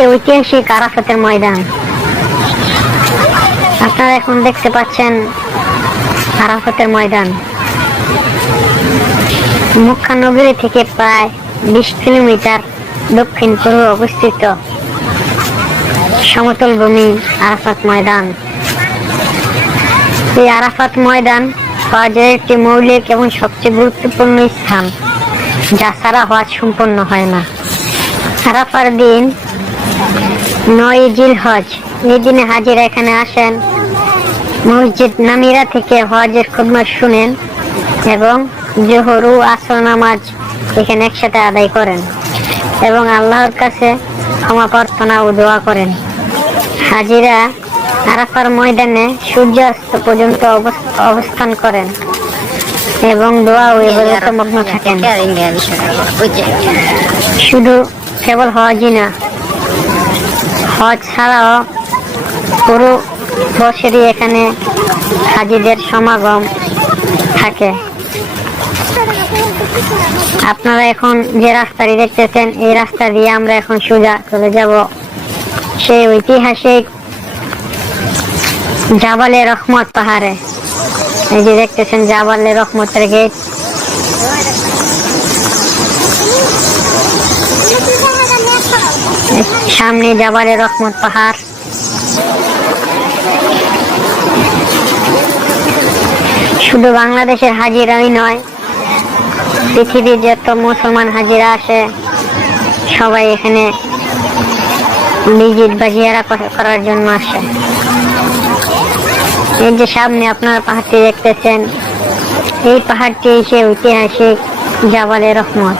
সেই ঐতিহাসিক আরাফাতের ময়দান। আপনারা এখন দেখতে পাচ্ছেন আরাফাতের ময়দান। মক্কা নগরী থেকে প্রায় 20 কিলোমিটার দক্ষিণ পূর্বে অবস্থিত সমতল ভূমি আরাফাত ময়দান। এই আরাফাত ময়দান হজের একটি মৌলিক এবং সবচেয়ে গুরুত্বপূর্ণ স্থান, যা ছাড়া হজ সম্পন্ন হয় না। আরাফার দিন 9 জিলহজ। এই দিনে হাজিরা এখানে আসেন, মসজিদ নামিরা থেকে হজের খুতবা শুনেন এবং জোহর ও আসর নামাজ এখানে একসাথে আদায় করেন এবং আল্লাহর কাছে ক্ষমা প্রার্থনা ও দোয়া করেন। হাজিরা আরাফার ময়দানে সূর্যাস্ত পর্যন্ত অবস্থান করেন এবং দোয়া ও ইবাদতে মগ্ন থাকেন। শুধু কেবল হজই না, হজ ছাড়াও পুরো বছরই এখানে হাজিদের সমাগম থাকে। আপনারা এখন যে রাস্তাটি দেখতেছেন, এই রাস্তা দিয়ে আমরা এখন সোজা চলে যাব সেই ঐতিহাসিক জাবালে রহমত পাহাড়ে। এই যে দেখতেছেন জাবালে রহমতের গেট। সামনে জাবালে রহমত পাহাড়। শুধু বাংলাদেশের হাজিরাই নয়, পৃথিবীর যত মুসলমান হাজিরা আসে সবাই এখানে ভিজিট বা জিয়ারা করার জন্য আসে। এই যে সামনে আপনারা পাহাড়টি দেখতেছেন, এই পাহাড়টি এসে ঐতিহাসিক জাবালে রহমত।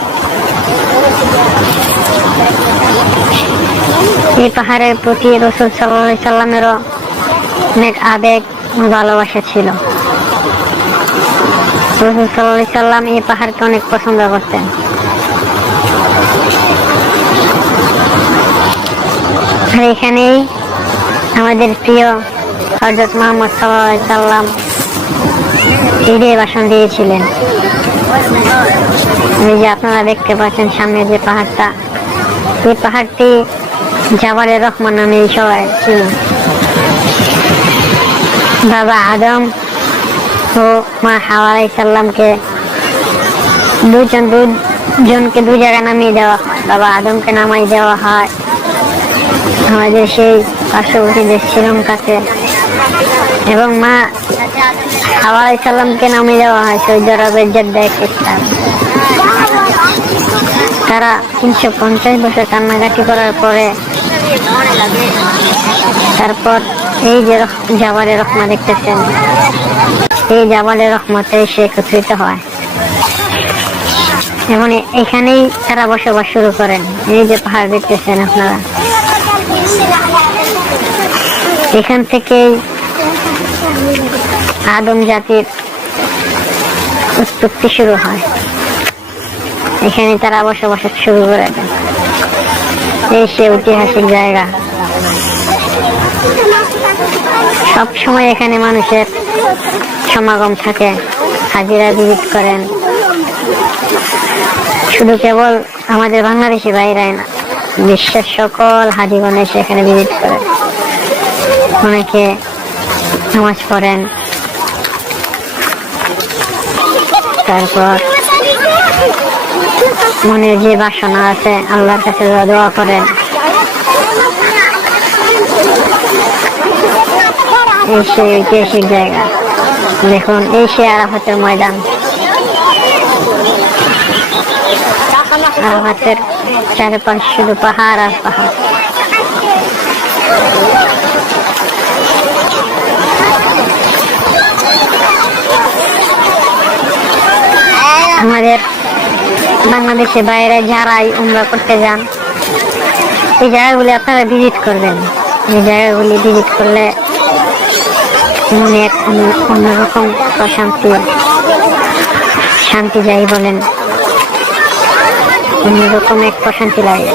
এই পাহাড়ের প্রতি রাসূল সাল্লাল্লাহু আলাইহি সাল্লামেরও অনেক আবেগ ও ভালোবাসা ছিল। রাসূল সাল্লাল্লাহু আলাইহি সাল্লাম এই পাহাড়কে অনেক পছন্দ করতেন। আর এখানেই আমাদের প্রিয় হযরত মুহাম্মদ সাল্লাল্লাহু আলাইহি সাল্লাম ঈদের ভাষণ দিয়েছিলেন। এই যে আপনারা দেখতে পাচ্ছেন সামনে যে পাহাড়টা, এই পাহাড়টি জাবালে রহমান নামে সবাই ছিল। বাবা আদম ও মা হাওয়া আলাইহিস সালামকে দুজনকে দুই জায়গায় নামিয়ে দেওয়া হয়। বাবা আদমকে নামাই দেওয়া হয় আমাদের সেই পার্শ্ববর্তী দেশ শ্রীলঙ্কাতে, এবং মা হাওয়া আলাইহিস সালামকে নামিয়ে দেওয়া হয় সৌদি আরবের জেদ্দায় একটি স্থান। তারা 350 বছর কান্নাকাটি করার পরে তারপর এই যে জাবালে রহমত দেখতেছেন, এই জাবালে রহমতে এসে একত্রিত হয় এবং এখানেই তারা বসবাস শুরু করেন। এই যে পাহাড় দেখতেছেন আপনারা, এখান থেকেই আদম জাতির উৎপত্তি শুরু হয়। এখানে তারা বসবাস শুরু করে দেন। এই সে ঐতিহাসিক জায়গা। সব সময় এখানে মানুষের সমাগম থাকে, হাজিরা ভিজিট করেন। শুধু কেবল আমাদের বাংলাদেশি ভাইরাই না, বিশ্বের সকল হাজিগণ এসে এখানে ভিজিট করেন। অনেকে নামাজ পড়েন, তারপর মনের যে বাসনা আছে আল্লাহর কাছে দোয়া করেন। এই সে ঐতিহাসিক জায়গা। দেখুন, এই সে আরাফাতের ময়দান। আরাফাতের চারপাশ শুধু পাহাড় আর পাহাড়। আমাদের বাংলাদেশে বাইরে যারাই উমরা করতে যান, এই জায়গাগুলি আপনারা ভিজিট করবেন। এই জায়গাগুলি ভিজিট করলে মনে অন্যরকম শান্তি যাই বলেন, অন্যরকম এক প্রশান্তি লাগে।